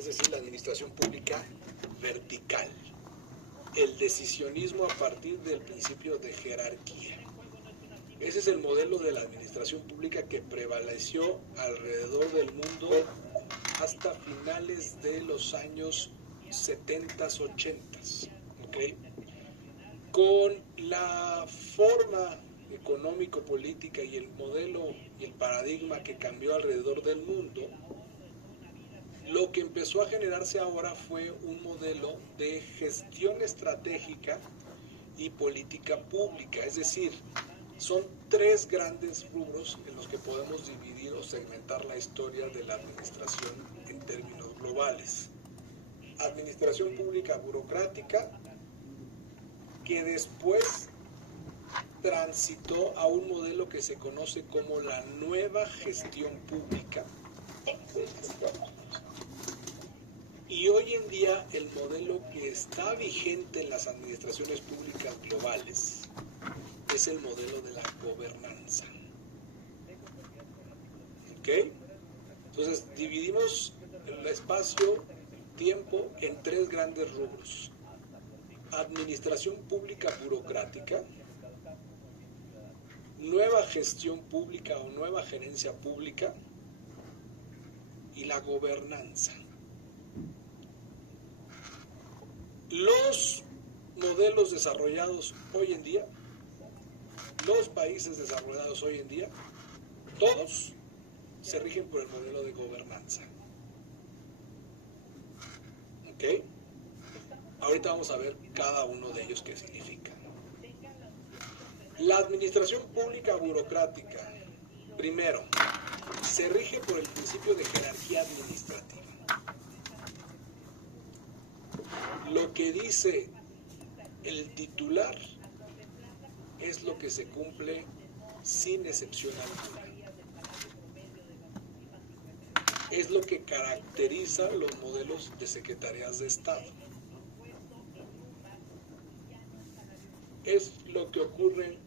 es decir, la administración pública vertical, el decisionismo a partir del principio de jerarquía. Ese es el modelo de la administración pública que prevaleció alrededor del mundo hasta finales de los años 70s, 80s. ¿Okay? Con la forma económico-política y el modelo y el paradigma que cambió alrededor del mundo, lo que empezó a generarse ahora fue un modelo de gestión estratégica y política pública, es decir, son tres grandes rubros en los que podemos dividir o segmentar la historia de la administración en términos globales. Administración pública burocrática, que después transitó a un modelo que se conoce como la nueva gestión pública. Y hoy en día el modelo que está vigente en las administraciones públicas globales es el modelo de la gobernanza. ¿Ok? Entonces dividimos el espacio-tiempo en tres grandes rubros. Administración pública burocrática, nueva gestión pública o nueva gerencia pública y la gobernanza. Los modelos desarrollados hoy en día, los países desarrollados hoy en día, todos se rigen por el modelo de gobernanza. ¿Ok? Ahorita vamos a ver cada uno de ellos qué significa. La administración pública burocrática, primero, se rige por el principio de jerarquía administrativa. Lo que dice el titular es lo que se cumple sin excepción alguna. Es lo que caracteriza los modelos de secretarías de Estado. Es lo que ocurre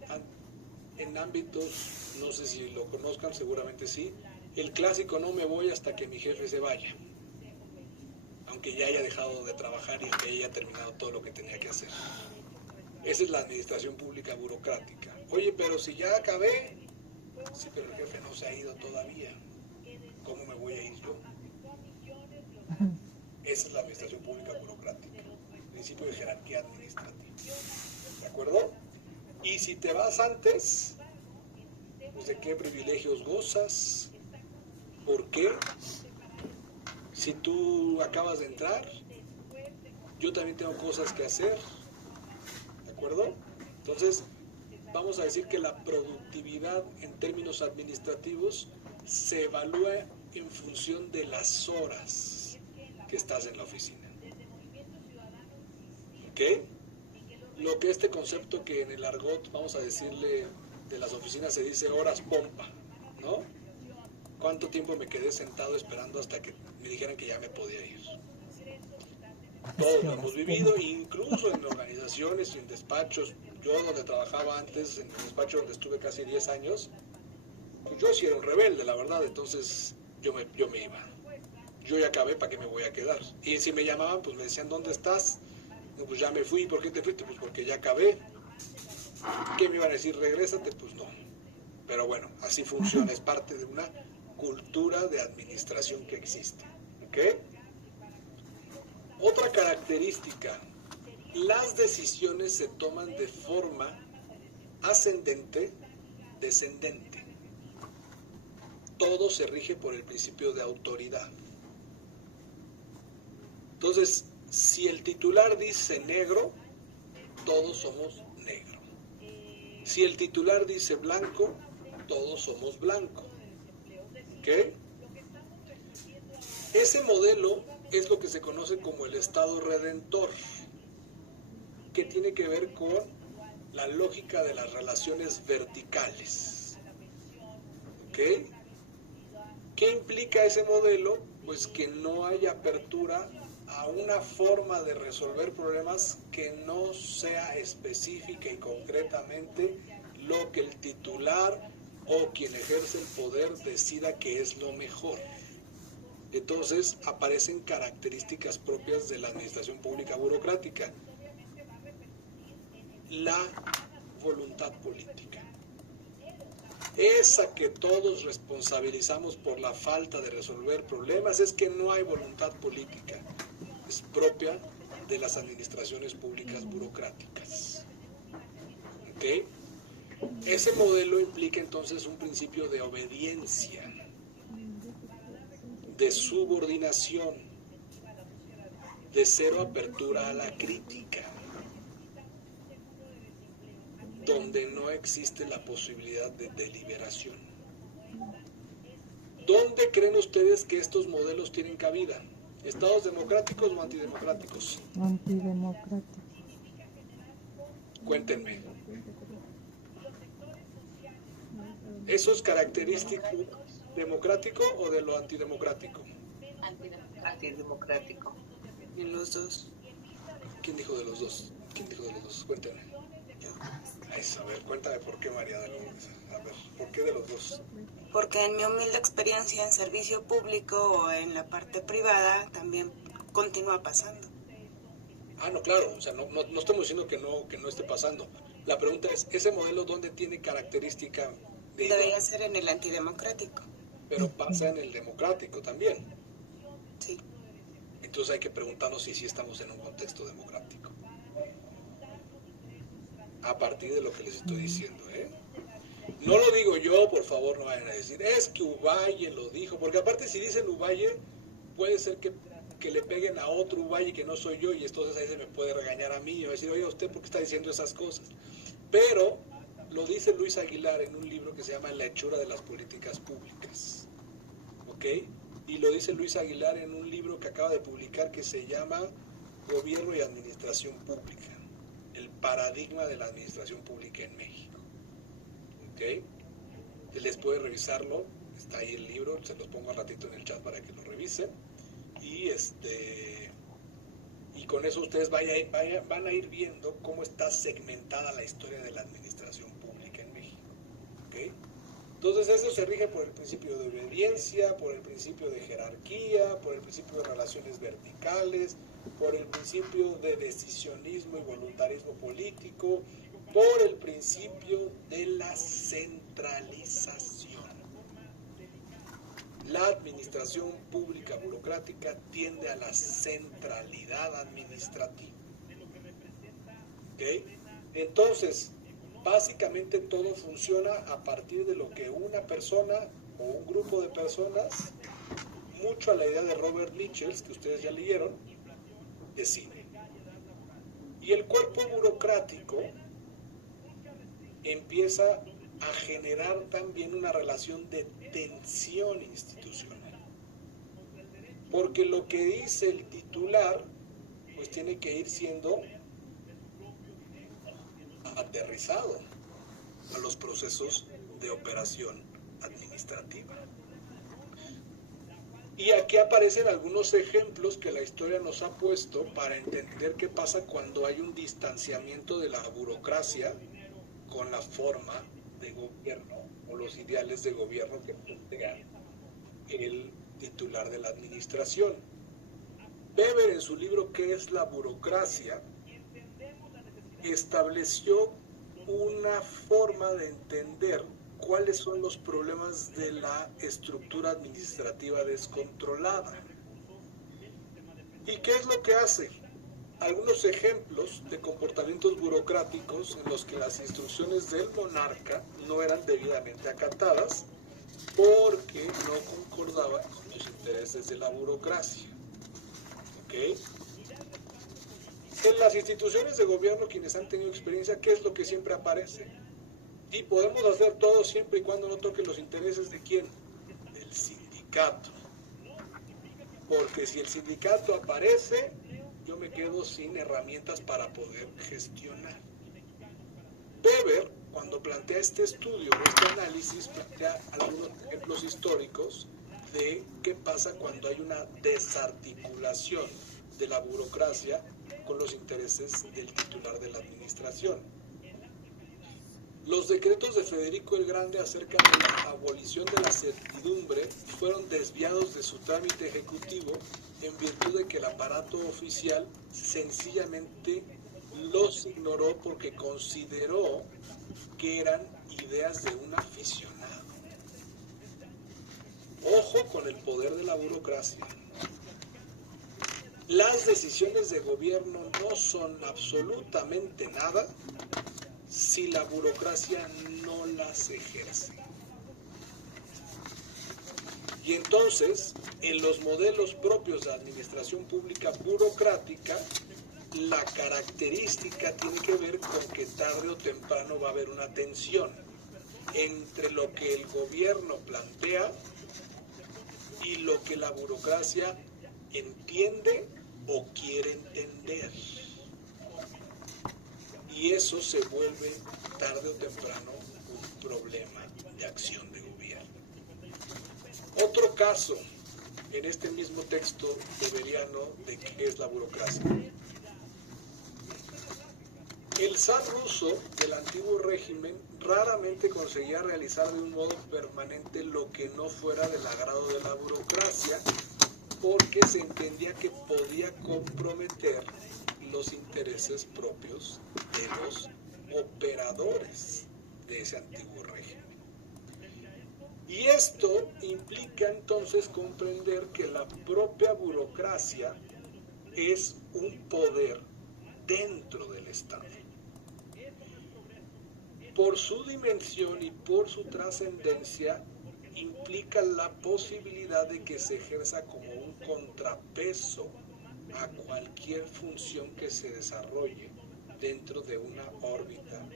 en ámbitos, no sé si lo conozcan, seguramente sí, el clásico no me voy hasta que mi jefe se vaya, aunque ya haya dejado de trabajar y que haya terminado todo lo que tenía que hacer. Esa es la administración pública burocrática. Oye, pero si ya acabé, sí, pero el jefe no se ha ido todavía. ¿Cómo me voy a ir yo? Esa es la administración pública burocrática, principio de jerarquía administrativa. ¿De acuerdo? Y si te vas antes, pues ¿de qué privilegios gozas? ¿Por qué? Si tú acabas de entrar, yo también tengo cosas que hacer. ¿De acuerdo? Entonces, vamos a decir que la productividad en términos administrativos se evalúa en función de las horas que estás en la oficina. ¿Ok? Lo que este concepto que en el argot, vamos a decirle, de las oficinas se dice horas pompa, ¿no? ¿Cuánto tiempo me quedé sentado esperando hasta que me dijeran que ya me podía ir? Todos lo hemos vivido, incluso en organizaciones y en despachos. Yo donde trabajaba antes, en el despacho donde estuve casi 10 años, pues yo sí era un rebelde, la verdad, entonces yo me iba. Yo ya acabé, ¿para qué me voy a quedar? Y si me llamaban, pues me decían, ¿dónde estás? No, pues ya me fui. ¿Por qué te fuiste? Pues porque ya acabé. ¿Qué me iban a decir? Regrésate. Pues no. Pero bueno, así funciona. Es parte de una cultura de administración que existe. ¿Ok? Otra característica. Las decisiones se toman de forma ascendente, descendente. Todo se rige por el principio de autoridad. Entonces, si el titular dice negro, todos somos negro. Si el titular dice blanco, todos somos blanco. ¿Ok? Ese modelo es lo que se conoce como el Estado redentor, que tiene que ver con la lógica de las relaciones verticales. ¿Ok? ¿Qué implica ese modelo? Pues que no hay apertura a una forma de resolver problemas que no sea específica y concretamente lo que el titular o quien ejerce el poder decida que es lo mejor. Entonces aparecen características propias de la administración pública burocrática. La voluntad política. Esa que todos responsabilizamos por la falta de resolver problemas es que no hay voluntad política. Es propia de las administraciones públicas burocráticas. ¿Ok? Ese modelo implica entonces un principio de obediencia, de subordinación, de cero apertura a la crítica, donde no existe la posibilidad de deliberación. ¿Dónde creen ustedes que estos modelos tienen cabida? ¿Estados democráticos o antidemocráticos? Antidemocráticos. Cuéntenme. ¿Eso es característico democrático o de lo antidemocrático? Antidemocrático. En los dos. ¿Quién dijo de los dos? ¿Quién dijo de los dos? Cuéntame. A ver, cuéntame por qué, María de Lourdes. A ver, ¿por qué de los dos? Porque en mi humilde experiencia en servicio público o en la parte privada también continúa pasando. Ah, no, claro, o sea, no estamos diciendo que no esté pasando. La pregunta es, ¿ese modelo dónde tiene característica de Debería ser en el antidemocrático. pero pasa en el democrático también? Sí. Entonces hay que preguntarnos si sí estamos en un contexto democrático. A partir de lo que les estoy diciendo, ¿eh? No lo digo yo, por favor, no vayan a decir, es que Uvalle lo dijo, porque aparte si dicen Uvalle, puede ser que le peguen a otro Uvalle que no soy yo, y entonces ahí se me puede regañar a mí, y va a decir, oye, ¿usted por qué está diciendo esas cosas? Pero lo dice Luis Aguilar en un libro que se llama La hechura de las políticas públicas, ¿ok? Y lo dice Luis Aguilar en un libro que acaba de publicar que se llama Gobierno y Administración Pública, el paradigma de la administración pública en México, ¿ok? Les puede revisarlo, está ahí el libro, se los pongo al ratito en el chat para que lo revisen, y con eso ustedes van a ir viendo cómo está segmentada la historia de la administración pública en México, ¿ok? Entonces eso se rige por el principio de obediencia, por el principio de jerarquía, por el principio de relaciones verticales, por el principio de decisionismo y voluntarismo político, por el principio de la centralización. La administración pública burocrática tiende a la centralidad administrativa. ¿Ok? Entonces, básicamente todo funciona a partir de lo que una persona o un grupo de personas, mucho a la idea de Robert Michels, que ustedes ya leyeron, decide. Y el cuerpo burocrático empieza a generar también una relación de tensión institucional. Porque lo que dice el titular, pues tiene que ir siendo aterrizado a los procesos de operación administrativa. Y aquí aparecen algunos ejemplos que la historia nos ha puesto para entender qué pasa cuando hay un distanciamiento de la burocracia con la forma de gobierno o los ideales de gobierno que plantea el titular de la administración. Weber, en su libro ¿Qué es la burocracia?, estableció una forma de entender cuáles son los problemas de la estructura administrativa descontrolada. ¿Y qué es lo que hace? Algunos ejemplos de comportamientos burocráticos en los que las instrucciones del monarca no eran debidamente acatadas porque no concordaban con los intereses de la burocracia. ¿Ok? En las instituciones de gobierno, quienes han tenido experiencia, ¿qué es lo que siempre aparece? Y podemos hacer todo siempre y cuando no toque los intereses de ¿quién? Del sindicato. Porque si el sindicato aparece, yo me quedo sin herramientas para poder gestionar. Weber, cuando plantea este estudio, este análisis, plantea algunos ejemplos históricos de qué pasa cuando hay una desarticulación de la burocracia con los intereses del titular de la administración. Los decretos de Federico el Grande acerca de la abolición de la servidumbre fueron desviados de su trámite ejecutivo en virtud de que el aparato oficial sencillamente los ignoró porque consideró que eran ideas de un aficionado. Ojo con el poder de la burocracia. Las decisiones de gobierno no son absolutamente nada si la burocracia no las ejerce. Y entonces, en los modelos propios de administración pública burocrática, la característica tiene que ver con que tarde o temprano va a haber una tensión entre lo que el gobierno plantea y lo que la burocracia entiende o quiere entender. Y eso se vuelve tarde o temprano un problema de acción de gobierno. Otro caso en este mismo texto weberiano de qué es la burocracia. El zar ruso del antiguo régimen raramente conseguía realizar de un modo permanente lo que no fuera del agrado de la burocracia, porque se entendía que podía comprometer los intereses propios de los operadores de ese antiguo régimen. Y esto implica entonces comprender que la propia burocracia es un poder dentro del Estado. Por su dimensión y por su trascendencia, implica la posibilidad de que se ejerza como un contrapeso a cualquier función que se desarrolle dentro de una órbita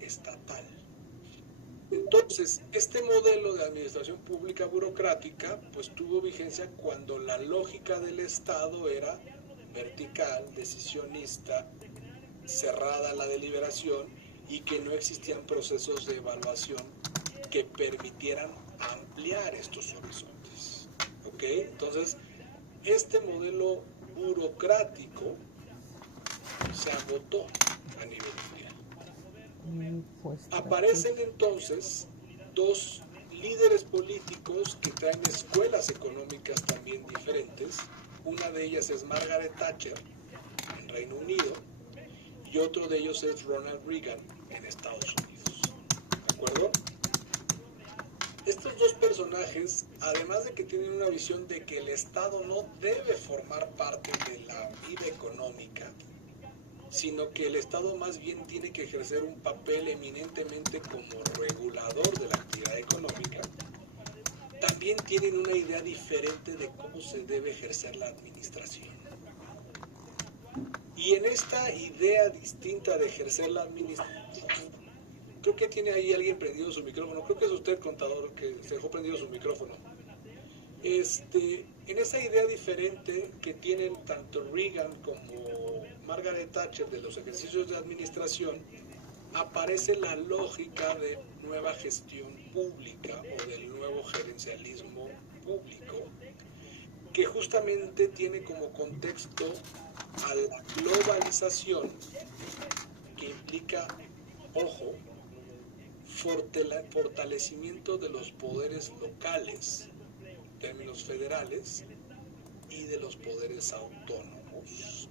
estatal. Entonces, este modelo de administración pública burocrática pues tuvo vigencia cuando la lógica del Estado era vertical, decisionista, cerrada a la deliberación y que no existían procesos de evaluación que permitieran ampliar estos horizontes. ¿Ok? Entonces, este modelo burocrático se agotó a nivel mundial. Aparecen entonces dos líderes políticos que traen escuelas económicas también diferentes. Una de ellas es Margaret Thatcher en Reino Unido y otro de ellos es Ronald Reagan en Estados Unidos. ¿De acuerdo? Estos dos personajes, además de que tienen una visión de que el Estado no debe formar parte de la vida económica, sino que el Estado más bien tiene que ejercer un papel eminentemente como regulador de la actividad económica, también tienen una idea diferente de cómo se debe ejercer la administración. Y en esta idea distinta de ejercer la administración, creo que tiene ahí alguien prendido su micrófono, creo que es usted, contador, que se dejó prendido su micrófono. En esa idea diferente que tienen tanto Reagan como Margaret Thatcher de los ejercicios de administración, aparece la lógica de nueva gestión pública o del nuevo gerencialismo público, que justamente tiene como contexto a la globalización, que implica, ojo, fortalecimiento de los poderes locales, en términos federales, y de los poderes autónomos.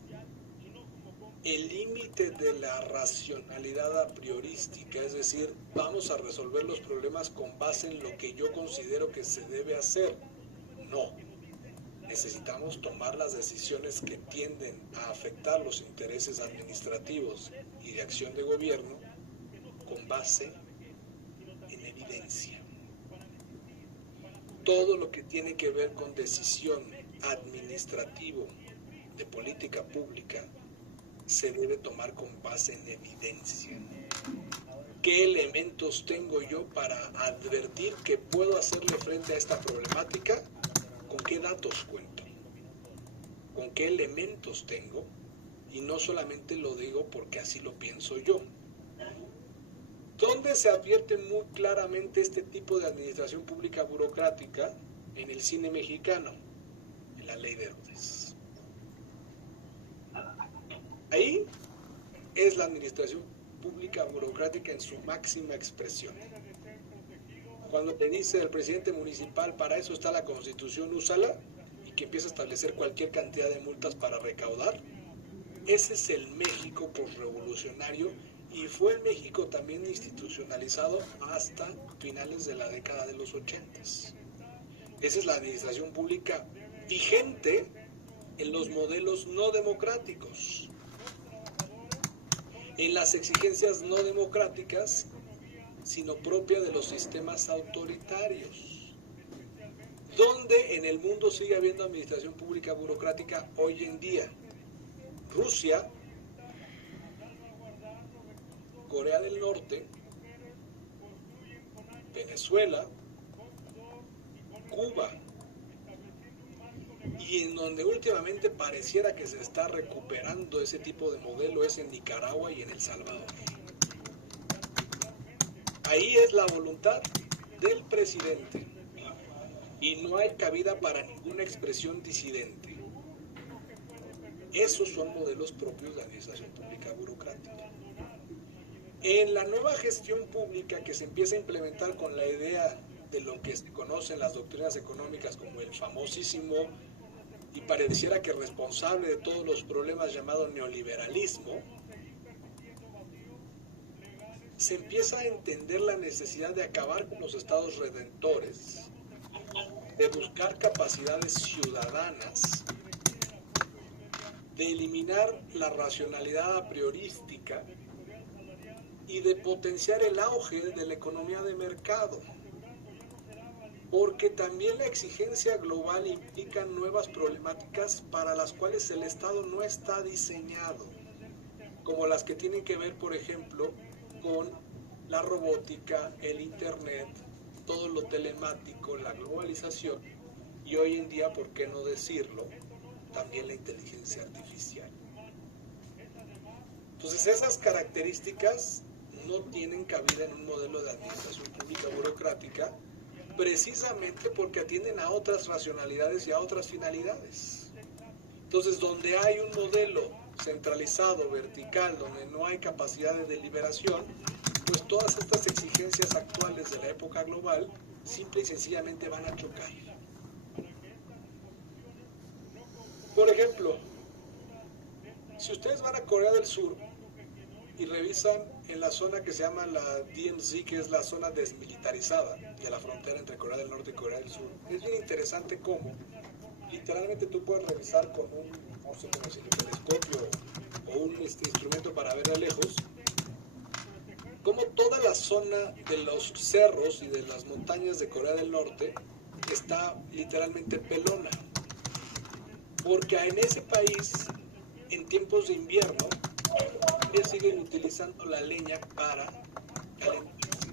El límite de la racionalidad a priorística, es decir, vamos a resolver los problemas con base en lo que yo considero que se debe hacer. No. Necesitamos tomar las decisiones que tienden a afectar los intereses administrativos y de acción de gobierno con base en evidencia. Todo lo que tiene que ver con decisión administrativo de política pública se debe tomar con base en evidencia. ¿Qué elementos tengo yo para advertir que puedo hacerle frente a esta problemática? ¿Con qué datos cuento? ¿Con qué elementos tengo? Y no solamente lo digo porque así lo pienso yo. ¿Dónde se advierte muy claramente este tipo de administración pública burocrática? En el cine mexicano, en la Ley de Herodes. Ahí es la administración pública burocrática en su máxima expresión. Cuando te dice el presidente municipal, para eso está la Constitución, úsala, y que empieza a establecer cualquier cantidad de multas para recaudar, ese es el México posrevolucionario, y fue el México también institucionalizado hasta finales de la década de los 80. Esa es la administración pública vigente en los modelos no democráticos. En las exigencias no democráticas, sino propia de los sistemas autoritarios. ¿Dónde en el mundo sigue habiendo administración pública burocrática hoy en día? Rusia, Corea del Norte, Venezuela, Cuba, y en donde últimamente pareciera que se está recuperando ese tipo de modelo es en Nicaragua y en El Salvador. Ahí es la voluntad del presidente y no hay cabida para ninguna expresión disidente. Esos son modelos propios de administración pública burocrática. En la nueva gestión pública que se empieza a implementar con la idea de lo que se conoce en las doctrinas económicas como el famosísimo y pareciera que responsable de todos los problemas llamado neoliberalismo, se empieza a entender la necesidad de acabar con los estados redentores, de buscar capacidades ciudadanas, de eliminar la racionalidad a priorística y de potenciar el auge de la economía de mercado. Porque también la exigencia global implica nuevas problemáticas para las cuales el Estado no está diseñado, como las que tienen que ver, por ejemplo, con la robótica, el Internet, todo lo telemático, la globalización y hoy en día, ¿por qué no decirlo?, también la inteligencia artificial. Entonces esas características no tienen cabida en un modelo de administración pública burocrática, precisamente porque atienden a otras racionalidades y a otras finalidades. Entonces, donde hay un modelo centralizado, vertical, donde no hay capacidad de deliberación, pues todas estas exigencias actuales de la época global simple y sencillamente van a chocar. Por ejemplo, si ustedes van a Corea del Sur y revisan en la zona que se llama la DMZ, que es la zona desmilitarizada de la frontera entre Corea del Norte y Corea del Sur, es bien interesante cómo literalmente tú puedes revisar con un, no sé cómo decirlo, telescopio o un instrumento para ver de lejos, cómo toda la zona de los cerros y de las montañas de Corea del Norte está literalmente pelona. Porque en ese país, en tiempos de invierno, ellos siguen utilizando la leña para calentarse.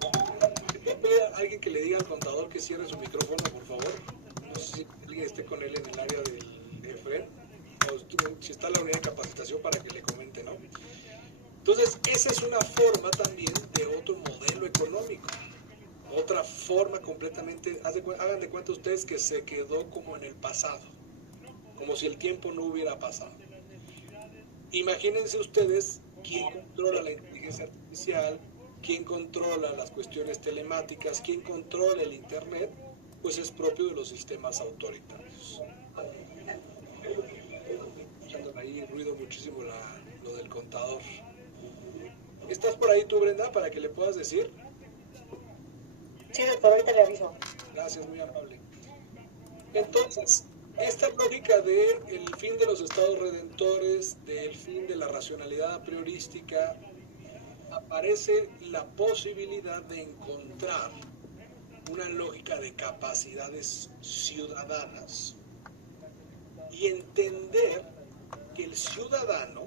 ¿Puedo pedir a alguien que le diga al contador que cierre su micrófono, por favor? No sé si alguien esté con él en el área del EFREN, o si está en la unidad de capacitación para que le comente, ¿no? Entonces, esa es una forma también de otro modelo económico. Otra forma completamente, hagan de cuenta ustedes que se quedó como en el pasado, como si el tiempo no hubiera pasado. Imagínense ustedes quién controla la inteligencia artificial, quién controla las cuestiones telemáticas, quién controla el Internet, pues es propio de los sistemas autoritarios. Escuchando ahí ruido muchísimo lo del contador. ¿Estás por ahí tú, Brenda, para que le puedas decir? Sí, doctor, ahorita le aviso. Gracias, muy amable. Entonces, esta lógica del fin de los estados redentores, del fin de la racionalidad priorística, aparece la posibilidad de encontrar una lógica de capacidades ciudadanas y entender que el ciudadano,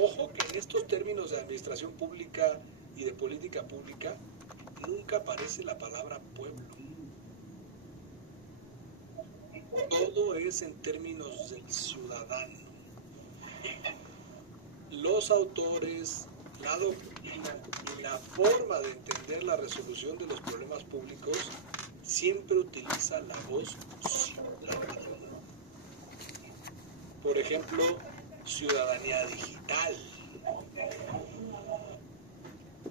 ojo que en estos términos de administración pública y de política pública, nunca aparece la palabra pueblo. Todo es en términos del ciudadano. Los autores, la doctrina y la forma de entender la resolución de los problemas públicos siempre utiliza la voz ciudadana. Por ejemplo, ciudadanía digital.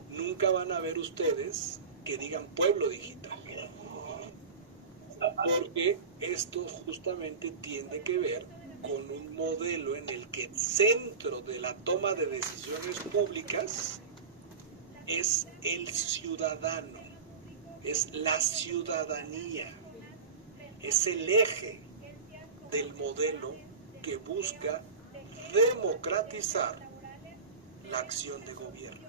Nunca van a ver ustedes que digan pueblo digital, porque esto justamente tiene que ver con un modelo en el que el centro de la toma de decisiones públicas es el ciudadano, es la ciudadanía, es el eje del modelo que busca democratizar la acción de gobierno.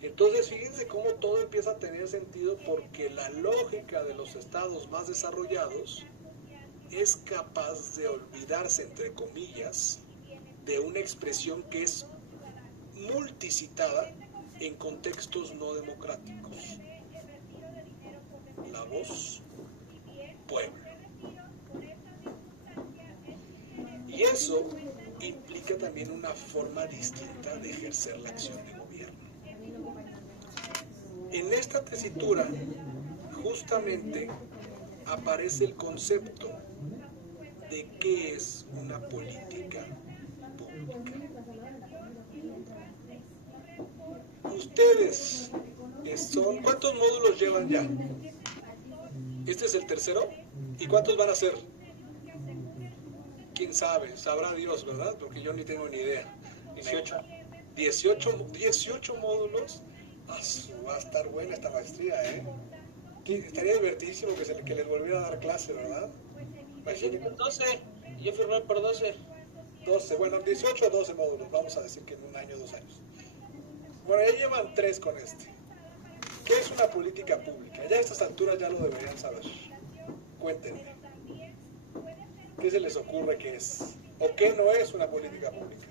Entonces, fíjense cómo todo empieza a tener sentido, porque la lógica de los estados más desarrollados es capaz de olvidarse, entre comillas, de una expresión que es multicitada en contextos no democráticos. La voz, pueblo. Y eso implica también una forma distinta de ejercer la acción de gobierno. En esta tesitura, justamente, aparece el concepto de qué es una política pública. Ustedes son... ¿Cuántos módulos llevan ya? ¿Este es el tercero? ¿Y cuántos van a ser? ¿Quién sabe? Sabrá Dios, ¿verdad? Porque yo ni tengo ni idea. 18 módulos. Va a estar buena esta maestría, ¿eh? Estaría divertidísimo que les volviera a dar clase, ¿verdad? Imagínate. 12. Yo firmé por 12. 12, bueno, 18 o 12 módulos. Vamos a decir que en un año, 2 años. Bueno, ya llevan 3 con este. ¿Qué es una política pública? Ya a estas alturas ya lo deberían saber. Cuéntenme. ¿Qué se les ocurre que es? ¿O qué no es una política pública?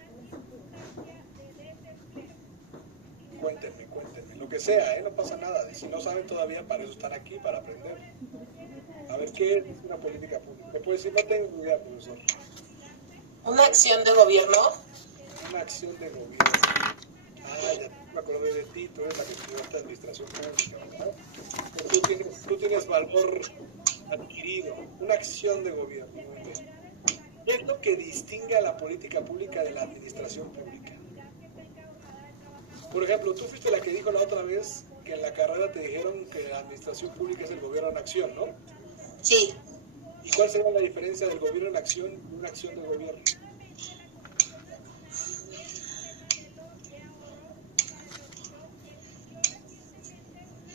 Cuéntenme. Lo que sea, no pasa nada. Y si no saben todavía, para eso están aquí, para aprender. A ver, ¿qué es una política pública? Me puede decir, no tengo idea, profesor. Una acción de gobierno. Una acción de gobierno. Ya me acordé de ti, tú eres la que estudiaste administración pública, ¿verdad? Tú tienes valor adquirido. Una acción de gobierno. Muy bien. ¿Qué es lo que distingue a la política pública de la administración pública? Por ejemplo, tú fuiste la que dijo la otra vez que en la carrera te dijeron que la administración pública es el gobierno en acción, ¿no? Sí. ¿Y cuál sería la diferencia del gobierno en acción y una acción de gobierno?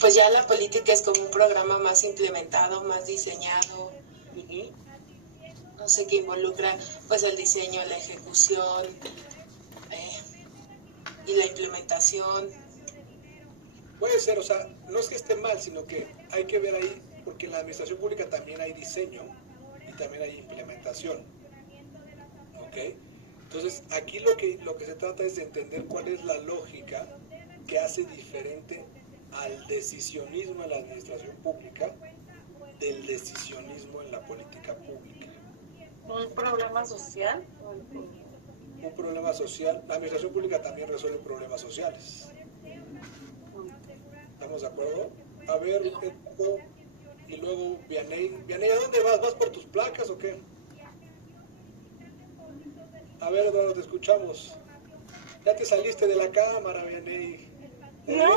Pues ya la política es como un programa más implementado, más diseñado. No sé, qué involucra pues el diseño, la ejecución y la implementación. Puede ser, o sea, no es que esté mal, sino que hay que ver ahí, porque en la administración pública también hay diseño y también hay implementación. ¿Ok? Entonces, aquí lo que se trata es de entender cuál es la lógica que hace diferente al decisionismo en la administración pública del decisionismo en la política pública. ¿Un problema social? Un problema social. La administración pública también resuelve problemas sociales. ¿Estamos de acuerdo? A ver, y luego Vianey. Vianey, ¿a dónde vas? ¿Vas por tus placas o qué? A ver, Eduardo, te escuchamos. Ya te saliste de la cámara, Vianey. No,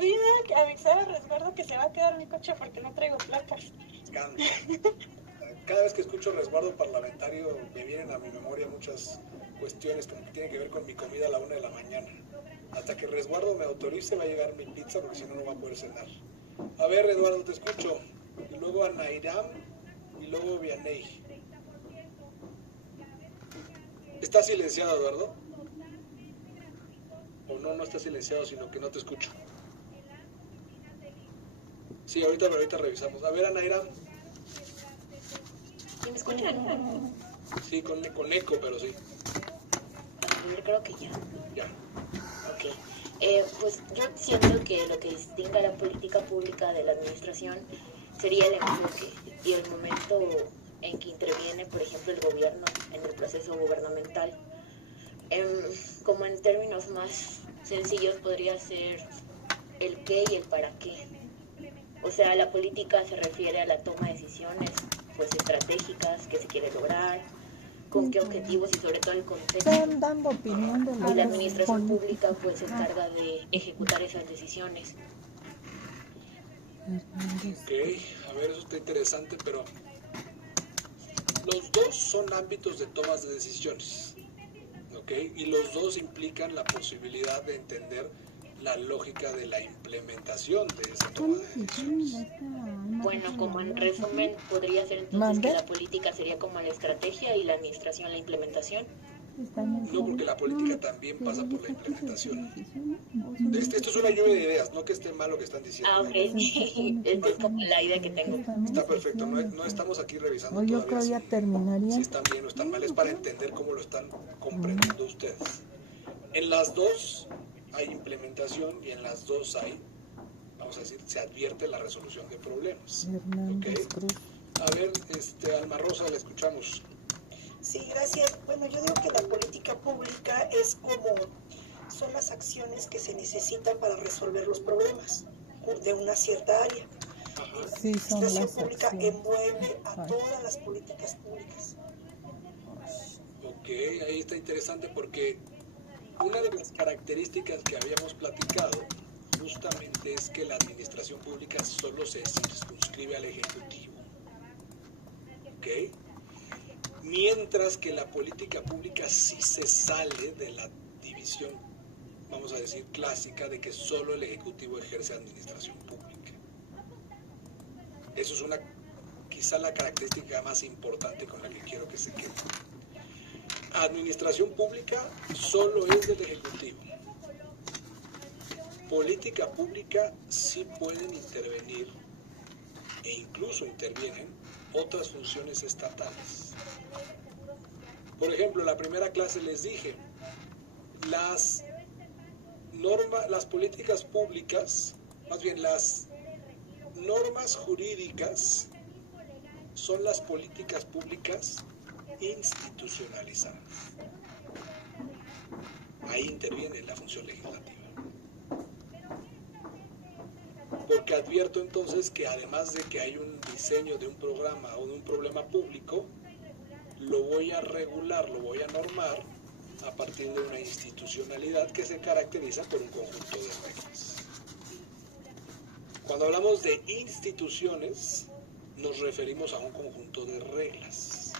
vine a avisar a resguardo que se va a quedar mi coche porque no traigo placas. Cada vez que escucho resguardo parlamentario me vienen a mi memoria muchas cuestiones como que tienen que ver con mi comida a la 1 de la mañana. Hasta que resguardo me autorice va a llegar mi pizza porque si no, no va a poder cenar. A ver, Eduardo, te escucho. Y luego Anairam y luego Vianey. ¿Está silenciado, Eduardo? O no está silenciado, sino que no te escucho. Sí, ahorita revisamos. A ver, Anairam. ¿Sí me escuchan? Sí, con eco, pero sí. Yo creo que ya. Ya. Ok. Pues yo siento que lo que distingue a la política pública de la administración sería el enfoque y el momento en que interviene, por ejemplo, el gobierno en el proceso gubernamental. Como en términos más sencillos podría ser el qué y el para qué. O sea, la política se refiere a la toma de decisiones pues estratégicas que se quiere lograr, con qué objetivos y sobre todo el contexto. Están dando opinión de Y la los administración políticos. pública pues se encarga de ejecutar esas decisiones. Ok, a ver, eso está interesante, pero los dos son ámbitos de tomas de decisiones, ¿ok? Y los dos implican la posibilidad de entender la lógica de la implementación de esa toma de decisiones. Bueno, como en resumen podría ser entonces ¿Mande? que la política sería como la estrategia y la administración la implementación. No, porque la política también pasa por la implementación. Esto es una lluvia de ideas, no que esté mal lo que están diciendo. Ah, ok. Esta es como la idea que tengo. Está perfecto, no estamos aquí revisando O yo creo todavía ya terminaría. si están bien o están mal, es para entender cómo lo están comprendiendo ustedes. En las dos hay implementación y en las dos hay, vamos a decir, se advierte la resolución de problemas. Hernández ¿Ok? Cruz. A ver, Alma Rosa, la escuchamos. Sí, gracias. Bueno, yo digo que la política pública es como son las acciones que se necesitan para resolver los problemas de una cierta área. Ajá. Sí, La son administración las pública acciones. envuelve a Ay. todas las políticas públicas. Ok, ahí está interesante porque una de las características que habíamos platicado justamente es que la administración pública solo se circunscribe al Ejecutivo. ¿Ok? Mientras que la política pública sí se sale de la división, vamos a decir, clásica de que solo el Ejecutivo ejerce administración pública. Eso es quizá la característica más importante con la que quiero que se quede. Administración pública solo es del Ejecutivo. Política pública sí pueden intervenir e incluso intervienen otras funciones estatales. Por ejemplo, en la primera clase les dije, las políticas públicas, más bien las normas jurídicas son las políticas públicas institucionalizadas. Ahí interviene la función legislativa. Porque advierto entonces que además de que hay un diseño de un programa o de un problema público, lo voy a regular, lo voy a normar a partir de una institucionalidad que se caracteriza por un conjunto de reglas. Cuando hablamos de instituciones, nos referimos a un conjunto de reglas.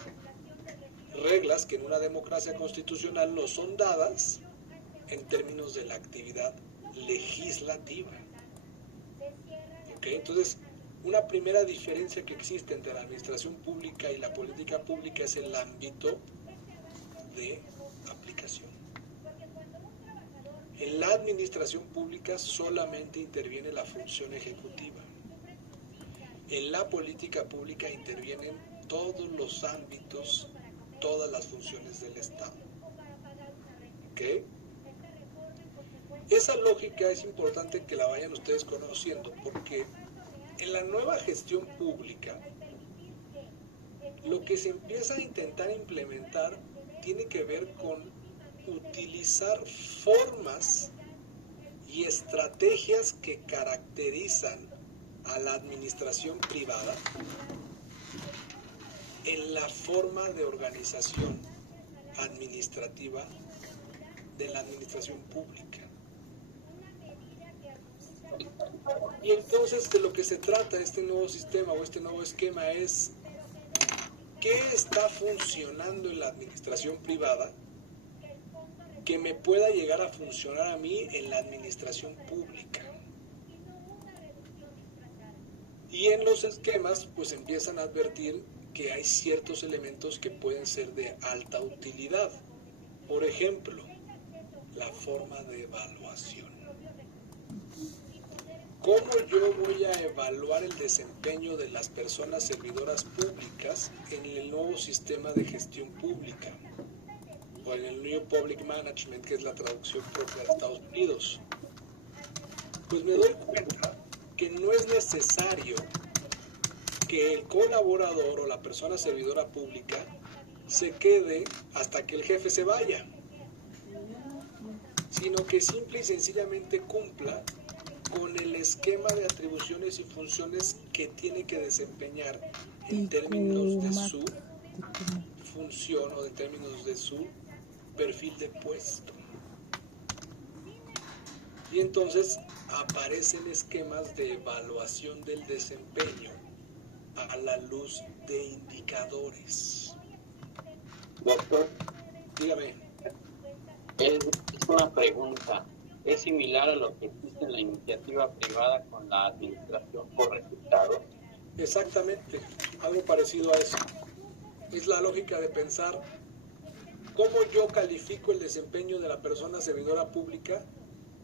Reglas que en una democracia constitucional nos son dadas en términos de la actividad legislativa. ¿Ok? Entonces, una primera diferencia que existe entre la administración pública y la política pública es el ámbito de aplicación. En la administración pública solamente interviene la función ejecutiva. En la política pública intervienen todos los ámbitos, todas las funciones del Estado. ¿Ok? Esa lógica es importante que la vayan ustedes conociendo porque en la nueva gestión pública lo que se empieza a intentar implementar tiene que ver con utilizar formas y estrategias que caracterizan a la administración privada en la forma de organización administrativa de la administración pública. Y entonces de lo que se trata este nuevo sistema o este nuevo esquema es qué está funcionando en la administración privada que me pueda llegar a funcionar a mí en la administración pública. Y en los esquemas pues empiezan a advertir que hay ciertos elementos que pueden ser de alta utilidad. Por ejemplo, la forma de evaluación. ¿Cómo yo voy a evaluar el desempeño de las personas servidoras públicas en el nuevo sistema de gestión pública? O en el New Public Management, que es la traducción propia de Estados Unidos. Pues me doy cuenta que no es necesario que el colaborador o la persona servidora pública se quede hasta que el jefe se vaya, sino que simple y sencillamente cumpla con el esquema de atribuciones y funciones que tiene que desempeñar en términos de su función o en términos de su perfil de puesto. Y entonces aparecen esquemas de evaluación del desempeño a la luz de indicadores. Doctor, Dígame. es una pregunta. ¿Es similar a lo que existe en la iniciativa privada con la administración por resultados? Exactamente, algo parecido a eso. Es la lógica de pensar cómo yo califico el desempeño de la persona servidora pública,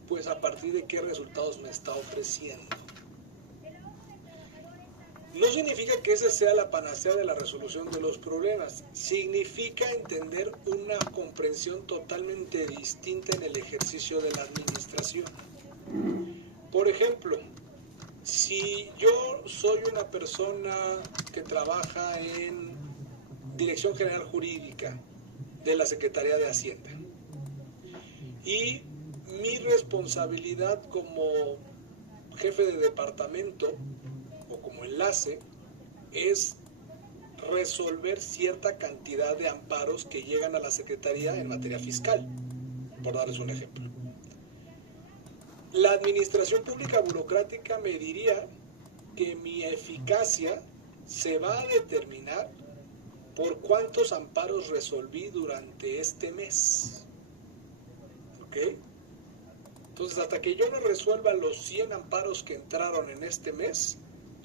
pues a partir de qué resultados me está ofreciendo. No significa que esa sea la panacea de la resolución de los problemas, significa entender una comprensión totalmente distinta en el ejercicio de la administración. Por ejemplo, si yo soy una persona que trabaja en Dirección General Jurídica de la Secretaría de Hacienda y mi responsabilidad como jefe de departamento o como enlace es resolver cierta cantidad de amparos que llegan a la Secretaría en materia fiscal, por darles un ejemplo. La administración pública burocrática me diría que mi eficacia se va a determinar por cuántos amparos resolví durante este mes. ¿Ok? Entonces, hasta que yo no resuelva los 100 amparos que entraron en este mes,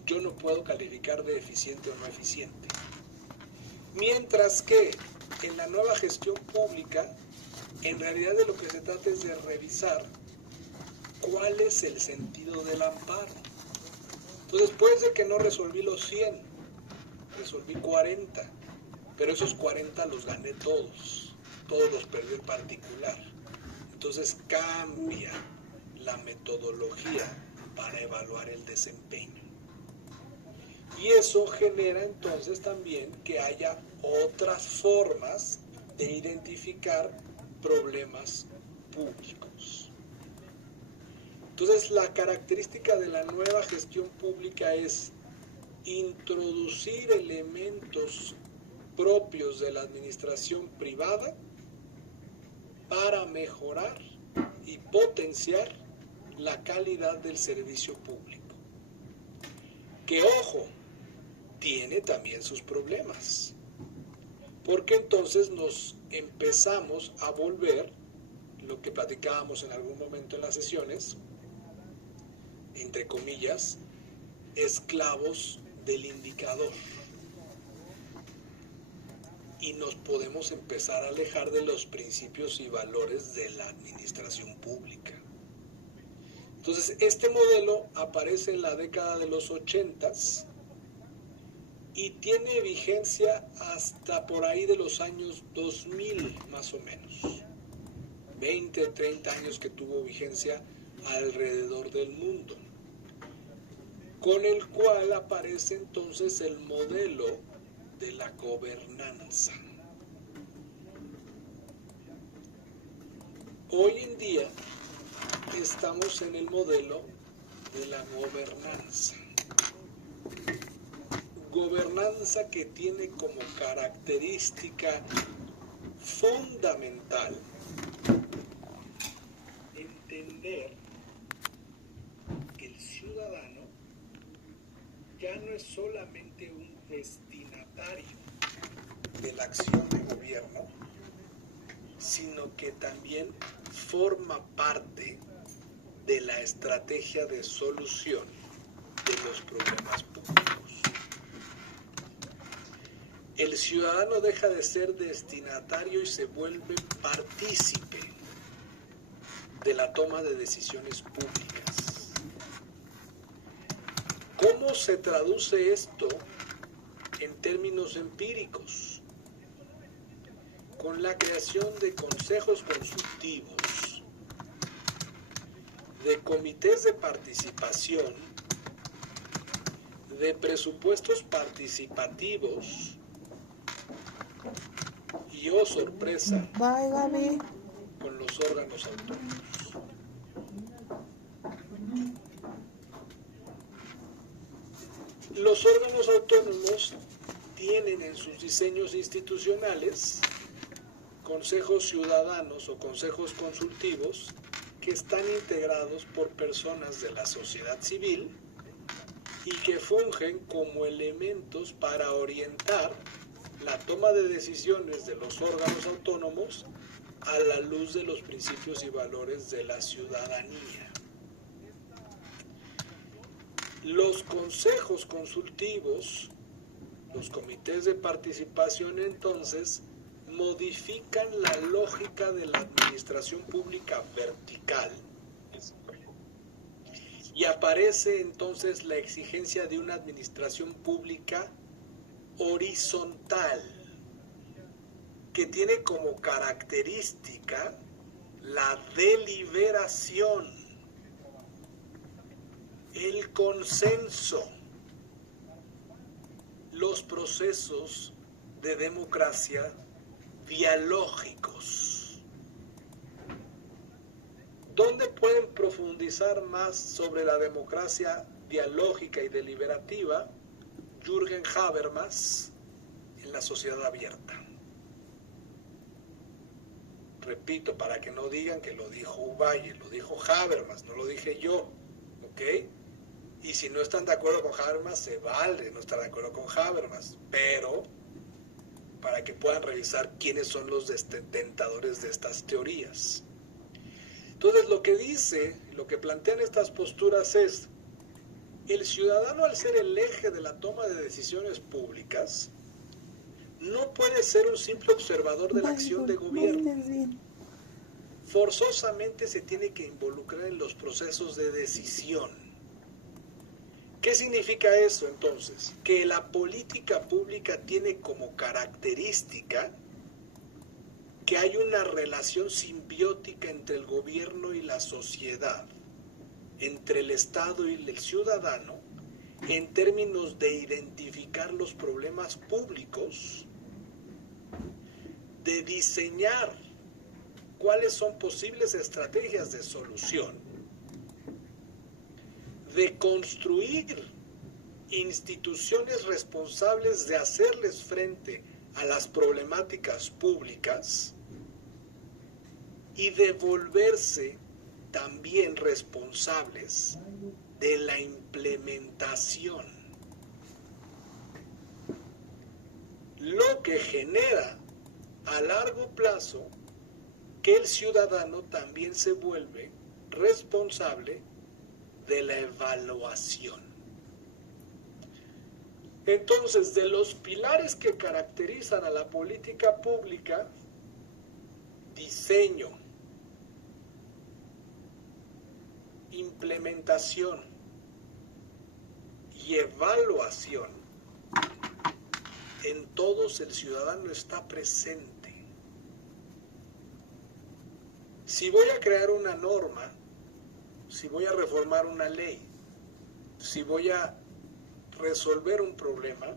yo no puedo calificar de eficiente o no eficiente. Mientras que en la nueva gestión pública, en realidad de lo que se trata es de revisar cuál es el sentido del amparo. Entonces puede ser que no resolví los 100, resolví 40, pero esos 40 los gané todos los perdí en particular. Entonces cambia la metodología para evaluar el desempeño. Y eso genera entonces también que haya otras formas de identificar problemas públicos. Entonces la característica de la nueva gestión pública es introducir elementos propios de la administración privada para mejorar y potenciar la calidad del servicio público. Que ojo, tiene también sus problemas, porque entonces nos empezamos a volver, lo que platicábamos en algún momento en las sesiones, entre comillas, esclavos del indicador. Y nos podemos empezar a alejar de los principios y valores de la administración pública. Entonces, este modelo aparece en la década de los 80s y tiene vigencia hasta por ahí de los años 2000, más o menos. 20 o 30 años que tuvo vigencia alrededor del mundo, con el cual aparece entonces el modelo de la gobernanza. Hoy en día estamos en el modelo de la gobernanza. Gobernanza que tiene como característica fundamental entender que el ciudadano ya no es solamente un destinatario de la acción de gobierno, sino que también forma parte de la estrategia de solución de los problemas públicos. El ciudadano deja de ser destinatario y se vuelve partícipe de la toma de decisiones públicas. ¿Cómo se traduce esto en términos empíricos? Con la creación de consejos consultivos, de comités de participación, de presupuestos participativos y, oh sorpresa, con los órganos autónomos. Los órganos autónomos tienen en sus diseños institucionales consejos ciudadanos o consejos consultivos que están integrados por personas de la sociedad civil y que fungen como elementos para orientar la toma de decisiones de los órganos autónomos a la luz de los principios y valores de la ciudadanía. Los consejos consultivos, los comités de participación, entonces, modifican la lógica de la administración pública vertical y aparece entonces la exigencia de una administración pública horizontal que tiene como característica la deliberación, el consenso, los procesos de democracia dialógicos. ¿Dónde pueden profundizar más sobre la democracia dialógica y deliberativa? Jürgen Habermas, en La sociedad abierta. Repito, para que no digan que lo dijo Uvalle, lo dijo Habermas, no lo dije yo, ¿ok? Y si no están de acuerdo con Habermas, se vale no estar de acuerdo con Habermas, pero para que puedan revisar quiénes son los detentadores de estas teorías. Entonces, lo que dice, lo que plantean estas posturas es, el ciudadano, al ser el eje de la toma de decisiones públicas, no puede ser un simple observador de la acción de gobierno. Forzosamente se tiene que involucrar en los procesos de decisión. ¿Qué significa eso entonces? Que la política pública tiene como característica que hay una relación simbiótica entre el gobierno y la sociedad, entre el Estado y el ciudadano, en términos de identificar los problemas públicos, de diseñar cuáles son posibles estrategias de solución, de construir instituciones responsables de hacerles frente a las problemáticas públicas y de volverse también responsables de la implementación. Lo que genera a largo plazo que el ciudadano también se vuelve responsable de la evaluación. Entonces, de los pilares que caracterizan a la política pública, diseño, implementación y evaluación, en todos el ciudadano está presente. Si voy a crear una norma, si voy a reformar una ley, si voy a resolver un problema,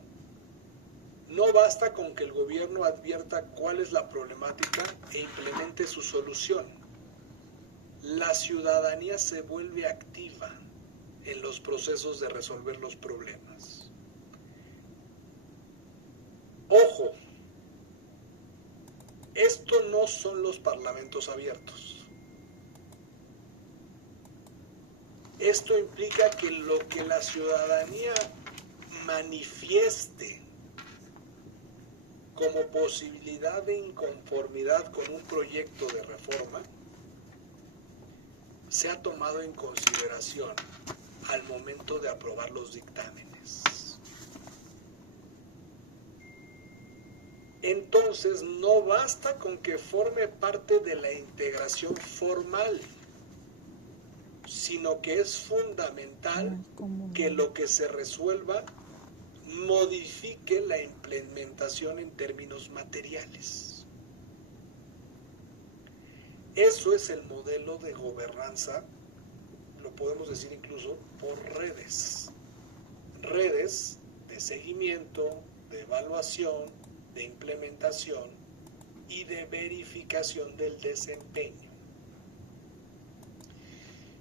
no basta con que el gobierno advierta cuál es la problemática e implemente su solución. La ciudadanía se vuelve activa en los procesos de resolver los problemas. Ojo, esto no son los parlamentos abiertos. Esto implica que lo que la ciudadanía manifieste como posibilidad de inconformidad con un proyecto de reforma se ha tomado en consideración al momento de aprobar los dictámenes. Entonces, no basta con que forme parte de la integración formal, sino que es fundamental que lo que se resuelva modifique la implementación en términos materiales. Eso es el modelo de gobernanza, lo podemos decir incluso por redes. Redes de seguimiento, de evaluación, de implementación y de verificación del desempeño.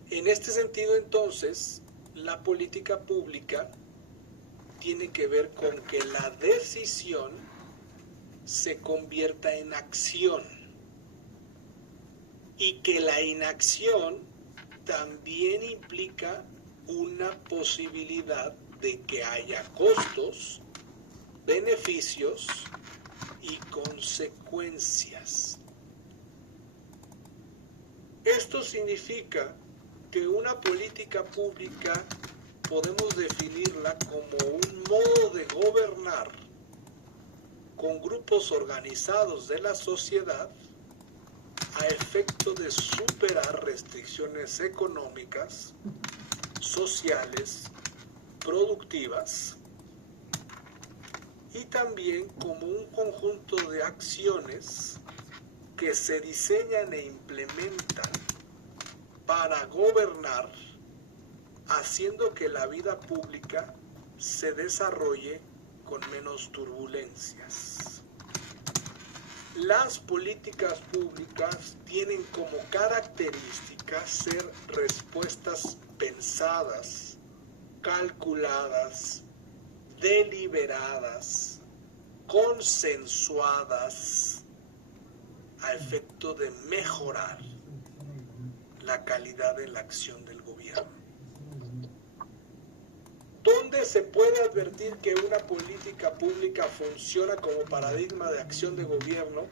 En este sentido, entonces, la política pública tiene que ver con que la decisión se convierta en acción. y que la inacción también implica una posibilidad de que haya costos, beneficios y consecuencias. Esto significa que una política pública podemos definirla como un modo de gobernar con grupos organizados de la sociedad a efecto de superar restricciones económicas, sociales, productivas, y también como un conjunto de acciones que se diseñan e implementan para gobernar, haciendo que la vida pública se desarrolle con menos turbulencias. Las políticas públicas tienen como característica ser respuestas pensadas, calculadas, deliberadas, consensuadas, a efecto de mejorar la calidad de la acción del gobierno. ¿Dónde se puede advertir que una política pública funciona como paradigma de acción de gobierno?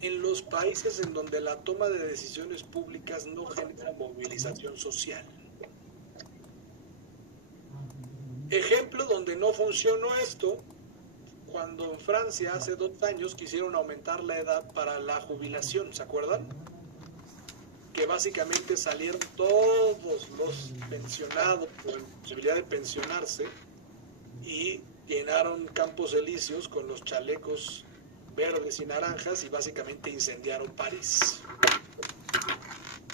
En los países en donde la toma de decisiones públicas no genera movilización social. Ejemplo donde no funcionó esto, cuando en Francia hace 2 años quisieron aumentar la edad para la jubilación, ¿se acuerdan? Que básicamente salieron todos los pensionados con posibilidad de pensionarse y llenaron Campos Elíseos con los chalecos verdes y naranjas y básicamente incendiaron París.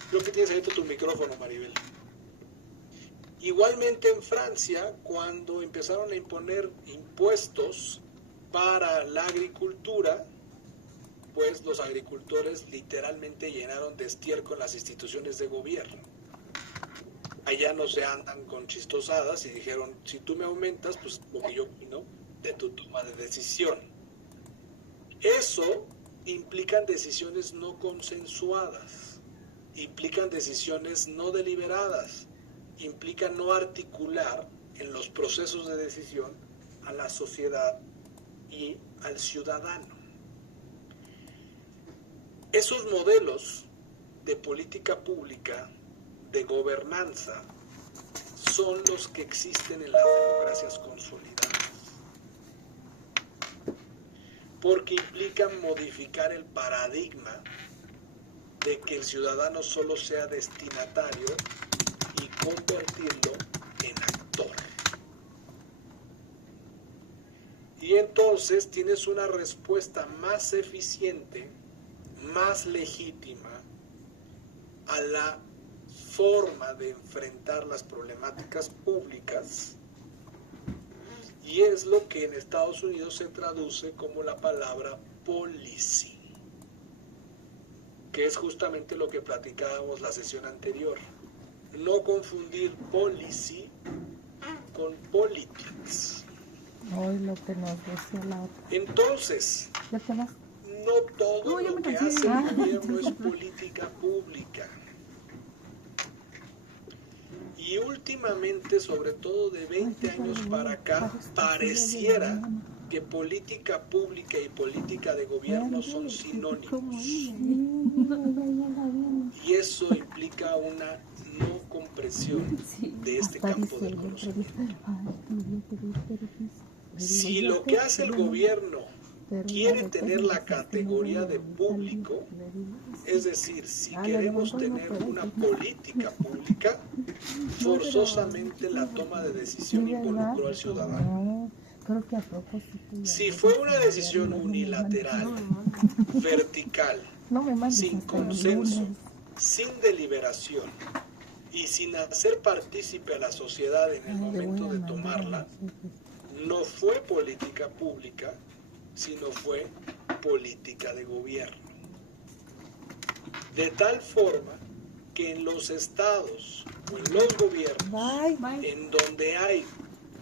Creo que tienes abierto tu micrófono, Maribel. Igualmente en Francia, cuando empezaron a imponer impuestos para la agricultura, pues los agricultores literalmente llenaron de estiércol las instituciones de gobierno. Allá no se andan con chistosadas y dijeron, si tú me aumentas, pues lo que yo opino de tu toma de decisión. Eso implican decisiones no consensuadas, implican decisiones no deliberadas, implican no articular en los procesos de decisión a la sociedad y al ciudadano. Esos modelos de política pública, de gobernanza, son los que existen en las democracias consolidadas, porque implican modificar el paradigma de que el ciudadano solo sea destinatario y convertirlo en actor. Y entonces tienes una respuesta más eficiente, más legítima a la forma de enfrentar las problemáticas públicas, y es lo que en Estados Unidos se traduce como la palabra policy, que es justamente lo que platicábamos la sesión anterior. No confundir policy con politics. Hoy lo que nos decía la otra. Entonces, ¿Ya te vas? no todo lo que hace el gobierno es política pública. Y últimamente, sobre todo de 20 años para acá, pareciera que política pública y política de gobierno son sinónimos. Y eso implica una no comprensión de este campo del conocimiento. Si lo que hace el gobierno quiere tener la categoría de público, es decir, si queremos tener una política pública, forzosamente la toma de decisión involucró al ciudadano. Si fue una decisión unilateral, vertical, sin consenso, sin deliberación y sin hacer partícipe a la sociedad en el momento de tomarla, no fue política pública, sino fue política de gobierno. De tal forma que en los estados o en los gobiernos en donde hay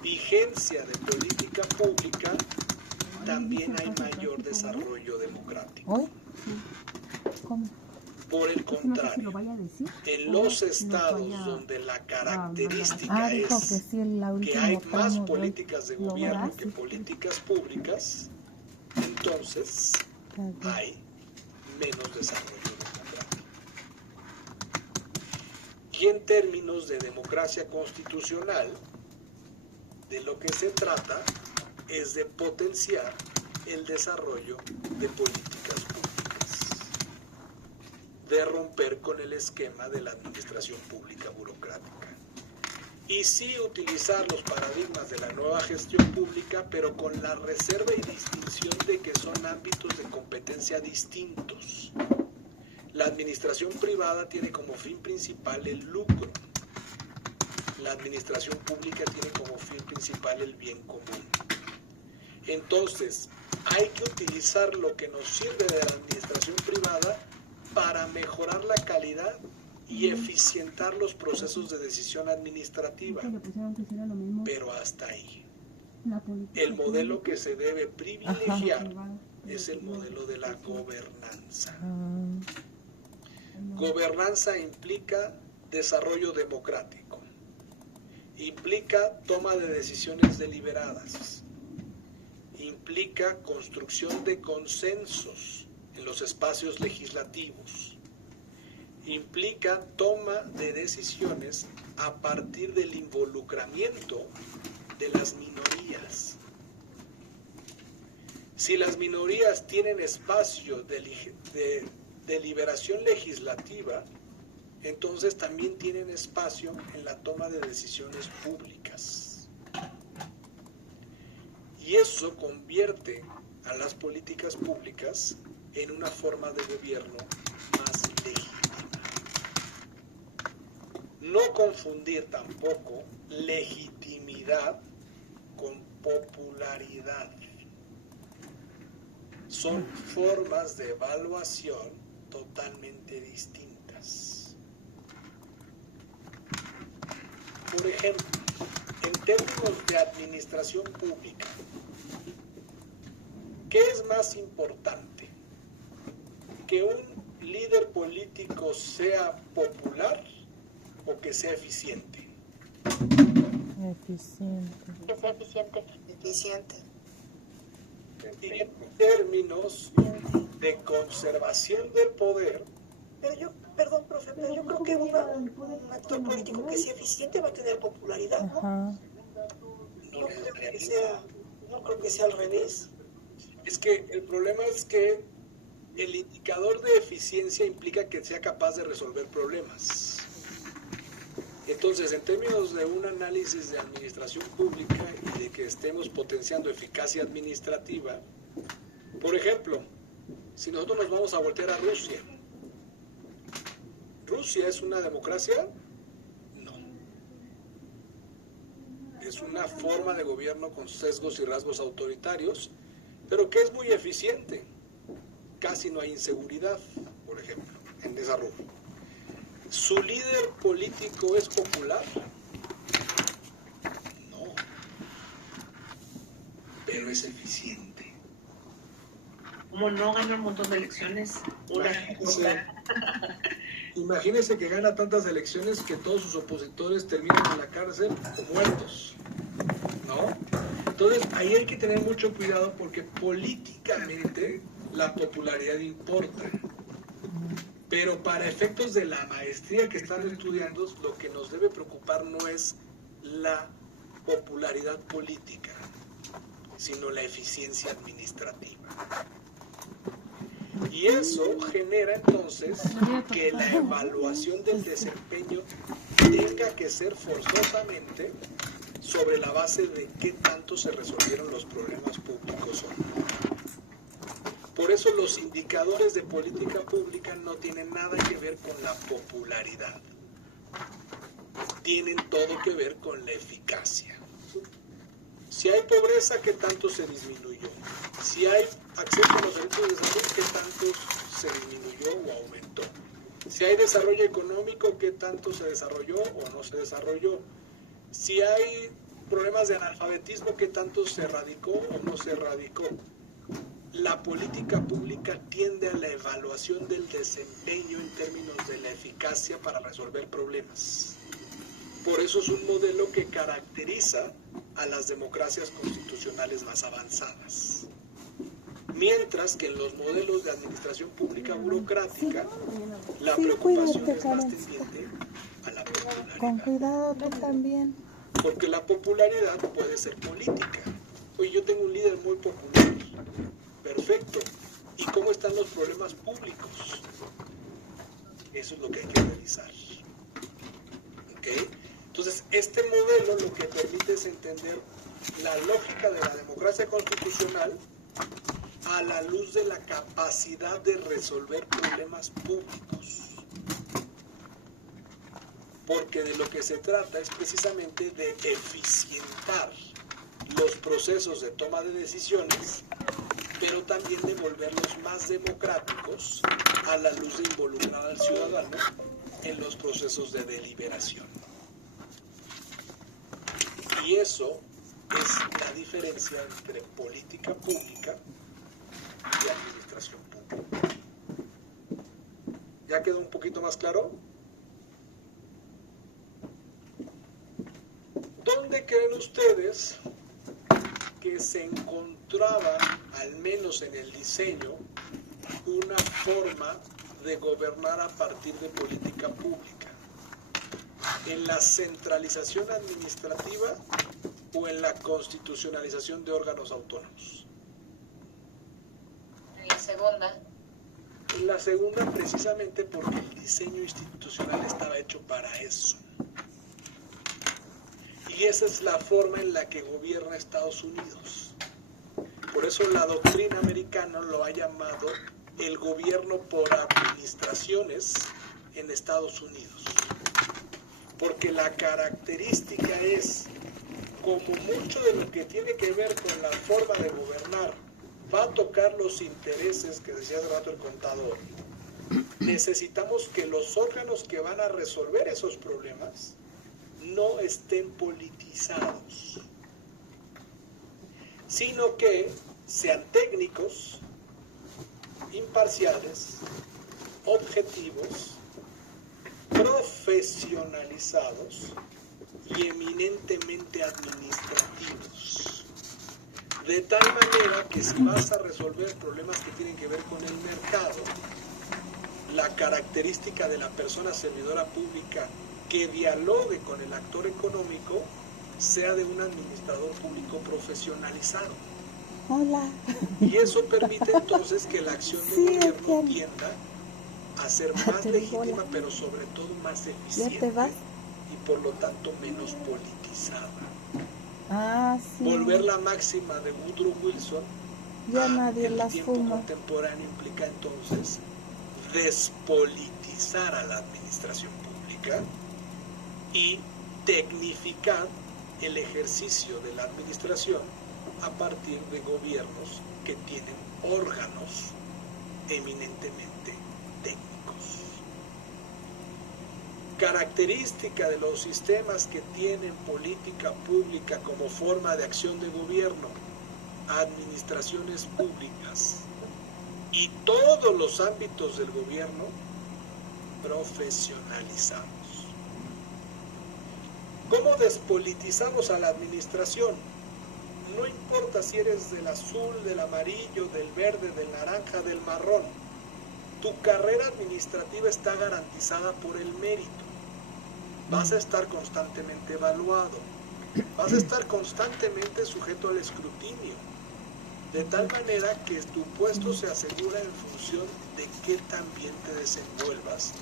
vigencia de política pública, también hay mayor desarrollo democrático. Por el contrario, en los estados donde la característica dijo es que sí, la que última hay más tramo de- políticas de lo gobierno verás. que políticas públicas, entonces hay menos desarrollo democrático. Y en términos de democracia constitucional, de lo que se trata es de potenciar el desarrollo de políticas públicas, de romper con el esquema de la administración pública burocrática. Y sí utilizar los paradigmas de la nueva gestión pública, pero con la reserva y distinción de que son ámbitos de competencia distintos. La administración privada tiene como fin principal el lucro. La administración pública tiene como fin principal el bien común. Entonces, hay que utilizar lo que nos sirve de la administración privada para mejorar la calidad y eficientar los procesos de decisión administrativa, pero hasta ahí. El modelo que se debe privilegiar es el modelo de la gobernanza. Gobernanza implica desarrollo democrático, implica toma de decisiones deliberadas, implica construcción de consensos en los espacios legislativos, implica toma de decisiones a partir del involucramiento de las minorías. Si las minorías tienen espacio de deliberación legislativa, entonces también tienen espacio en la toma de decisiones públicas. Y eso convierte a las políticas públicas en una forma de gobierno más legítima. No confundir tampoco legitimidad con popularidad. Son formas de evaluación totalmente distintas. Por ejemplo, en términos de administración pública, ¿qué es más importante? ¿Que un líder político sea popular o que sea eficiente? Eficiente. Que sea eficiente. Eficiente. En términos de conservación del poder, Pero yo, perdón, profe, pero yo creo que un actor político que sea eficiente va a tener popularidad, ¿no? Ajá. No creo que sea al revés. es que el problema es que el indicador de eficiencia implica que sea capaz de resolver problemas. Entonces, en términos de un análisis de administración pública y de que estemos potenciando eficacia administrativa, por ejemplo, si nosotros nos vamos a voltear a Rusia, ¿Rusia es una democracia? No. Es una forma de gobierno con sesgos y rasgos autoritarios, pero que es muy eficiente. Casi no hay inseguridad, por ejemplo, en esa rubro. ¿Su líder político es popular? No. Pero es eficiente. Como no gana un montón de elecciones, Imagínese que gana tantas elecciones que todos sus opositores terminan en la cárcel o muertos, ¿no? Entonces, ahí hay que tener mucho cuidado porque políticamente la popularidad importa. Pero para efectos de la maestría que están estudiando, lo que nos debe preocupar no es la popularidad política, sino la eficiencia administrativa. Y eso genera entonces que la evaluación del desempeño tenga que ser forzosamente sobre la base de qué tanto se resolvieron los problemas públicos o no. Por eso los indicadores de política pública no tienen nada que ver con la popularidad. Tienen todo que ver con la eficacia. Si hay pobreza, ¿qué tanto se disminuyó? Si hay acceso a los servicios de salud, ¿qué tanto se disminuyó o aumentó? Si hay desarrollo económico, ¿qué tanto se desarrolló o no se desarrolló? Si hay problemas de analfabetismo, ¿qué tanto se erradicó o no se erradicó? la política pública tiende a la evaluación del desempeño en términos de la eficacia para resolver problemas. Por eso es un modelo que caracteriza a las democracias constitucionales más avanzadas. Mientras que en los modelos de administración pública burocrática, la preocupación es más tendiente a la popularidad. Con cuidado tú también. Porque la popularidad puede ser política. Oye, yo tengo un líder muy popular. Perfecto. ¿Y cómo están los problemas públicos? Eso es lo que hay que revisar. ¿Ok? Entonces, este modelo lo que permite es entender la lógica de la democracia constitucional a la luz de la capacidad de resolver problemas públicos. Porque de lo que se trata es precisamente de eficientar los procesos de toma de decisiones, pero también de volverlos más democráticos a la luz de involucrar al ciudadano en los procesos de deliberación. Y eso es la diferencia entre política pública y administración pública. ¿Ya quedó un poquito más claro? ¿Dónde creen ustedes que se encontraba, al menos en el diseño, una forma de gobernar a partir de política pública? ¿En la centralización administrativa o en la constitucionalización de órganos autónomos? En la segunda. En la segunda, precisamente porque el diseño institucional estaba hecho para eso. Y esa es la forma en la que gobierna Estados Unidos. Por eso la doctrina americana lo ha llamado el gobierno por administraciones en Estados Unidos. Porque la característica es, como mucho de lo que tiene que ver con la forma de gobernar va a tocar los intereses que decía hace rato el contador, necesitamos que los órganos que van a resolver esos problemas no estén politizados, sino que sean técnicos, imparciales, objetivos, profesionalizados y eminentemente administrativos. De tal manera que si vas a resolver problemas que tienen que ver con el mercado, la característica de la persona servidora pública que dialogue con el actor económico sea de un administrador público profesionalizado. Hola. Y eso permite entonces que la acción del gobierno tienda a ser más legítima, pero sobre todo más eficiente y por lo tanto menos politizada. Sí. Volver la máxima de Woodrow Wilson ya nadie el las tiempo fuma. contemporáneo implica entonces despolitizar a la administración pública y tecnificar el ejercicio de la administración a partir de gobiernos que tienen órganos eminentemente técnicos. Característica de los sistemas que tienen política pública como forma de acción de gobierno, administraciones públicas y todos los ámbitos del gobierno profesionalizados. ¿Cómo despolitizamos a la administración? No importa si eres del azul, del amarillo, del verde, del naranja, del marrón. Tu carrera administrativa está garantizada por el mérito. Vas a estar constantemente evaluado. Vas a estar constantemente sujeto al escrutinio. De tal manera que tu puesto se asegura en función de qué tan bien te desenvuelvas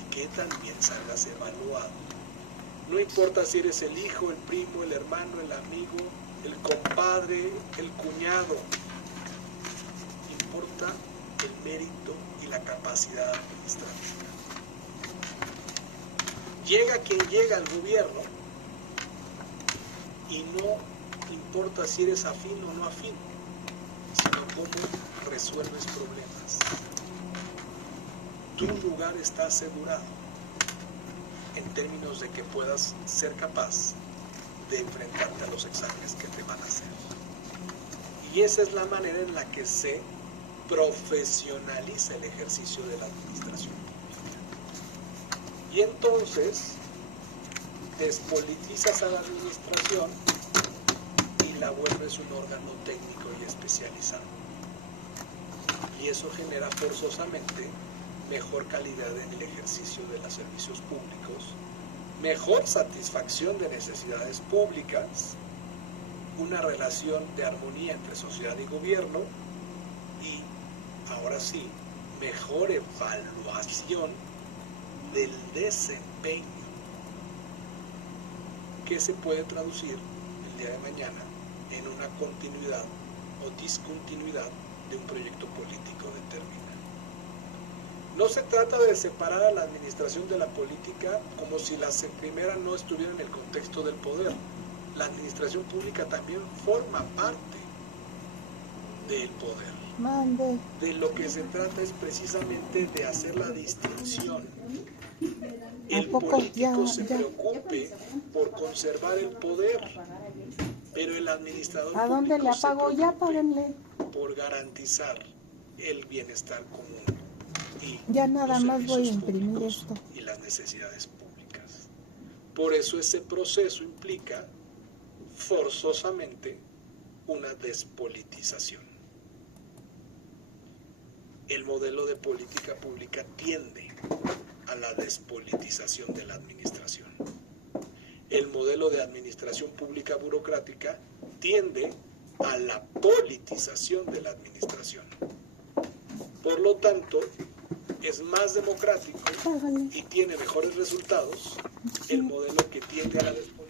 y qué tan bien salgas evaluado. No importa si eres el hijo, el primo, el hermano, el amigo, el compadre, el cuñado. Importa el mérito y la capacidad administrativa. Llega quien llega al gobierno y no importa si eres afín o no afín, sino cómo resuelves problemas. Tu lugar está asegurado en términos de que puedas ser capaz de enfrentarte a los exámenes que te van a hacer. Y esa es la manera en la que se profesionaliza el ejercicio de la administración pública. Y entonces despolitizas a la administración y la vuelves un órgano técnico y especializado. Y eso genera forzosamente mejor calidad en el ejercicio de los servicios públicos, mejor satisfacción de necesidades públicas, una relación de armonía entre sociedad y gobierno y, ahora sí, mejor evaluación del desempeño, que se puede traducir el día de mañana en una continuidad o discontinuidad de un proyecto político determinado. No se trata de separar a la administración de la política como si la primera no estuviera en el contexto del poder. La administración pública también forma parte del poder. Mande. De lo que se trata es precisamente de hacer la distinción. El político se preocupe por conservar el poder, pero el administrador ¿A dónde le público se apago? Ya preocupe páguenle. por garantizar el bienestar común y Ya nada los más voy a servicios imprimir públicos esto. y las necesidades públicas. Por eso ese proceso implica forzosamente una despolitización. El modelo de política pública tiende a la despolitización de la administración. El modelo de administración pública burocrática tiende a la politización de la administración. Por lo tanto, es más democrático Págale. y tiene mejores resultados el modelo que tiende a la despolitización